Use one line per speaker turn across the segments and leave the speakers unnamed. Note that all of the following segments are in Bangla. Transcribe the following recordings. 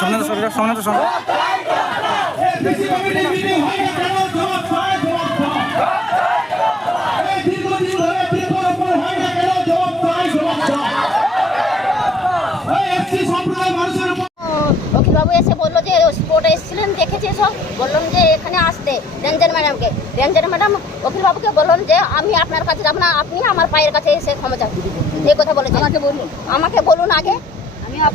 সামনে তো সরে সামনে তো সামনে
অখিলবাবু এসে বলল যে স্পোর্টে এসেছিলেন দেখেছে সব বললাম যে এখানে আসতে রেঞ্জার ম্যাডামকে। রেঞ্জার ম্যাডাম অখিলবাবুকে বললেন যে আমি আপনার কাছে যাব না আপনি আমার পায়ের কাছে এসে ক্ষমা চান। এই কথা বলেছে আমাকে বলুন। আমাকে বলুন আগে।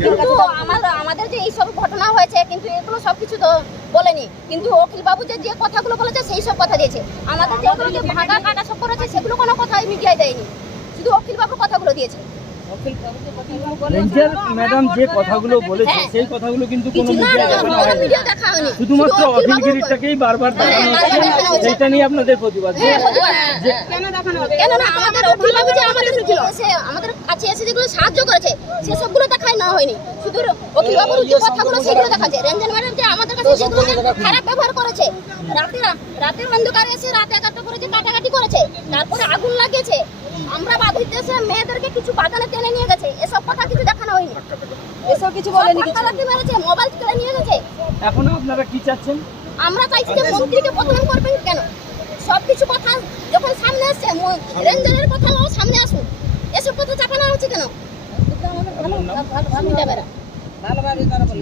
কিন্তু আমার আমাদের যে এইসব ঘটনা হয়েছে কিন্তু এগুলো সব কিছু তো বলেনি। কিন্তু অখিলবাবু যে যে কথাগুলো বলেছে সেই সব কথা দিয়েছে। আমাদের যেগুলো যে ভাগা কাটা সব করেছে সেগুলো কোনো কথাই মিডিয়ায় দেয়নি। শুধু অখিলবাবুর কথাগুলো দিয়েছে।
রেঞ্জার ম্যাডাম যে কথাগুলো বলেছে
হ্যাঁ।
সেই কথাগুলো কিন্তু কোনো মিডিয়া দেখানো হয়নি। শুধুমাত্র অখিলগিরিটাকেই বারবার দেখানো
হ্যাঁ, দেখানো
হচ্ছে। সেইটা নিয়ে আপনাদের প্রতিবাদ।
হ্যাঁ, আমাদের কাছে এসে যেগুলো সাহায্য করেছে সেসবগুলো দেখাই না হয়নি। শুধু অভিভাবকের যে কথাগুলো সেগুলো দেখাচ্ছে। ম্যাডাম যে আমাদের কাছে যেগুলো যে খারাপ ব্যবহার করেছে। রাতে রাতের অন্ধকারে এসে রাতে একাত্তর করেছে কাটাকাটি করেছে তারপরে আগুন লাগিয়েছে। আমরা বাধিত এসে মেয়েদেরকে কিছু বাগানে টেনে নিয়ে গেছে এসব কথা কিছু দেখানো হয়নি। এসব কিছু বলেনি কিছু। মেরেছে মোবাইল তুলে নিয়ে গেছে।
এখনও আপনারা কি চাচ্ছেন?
আমরা চাইছি যে মন্ত্রীকে বদনাম করবেন কেন? সব কিছু কথা যখন সামনে আসছে ম- রেঞ্জারের কথাও সামনে আসুন। এসব কথা চাপানো হচ্ছে কেন?
ভালো ভালো
ভালো ভালো ভালো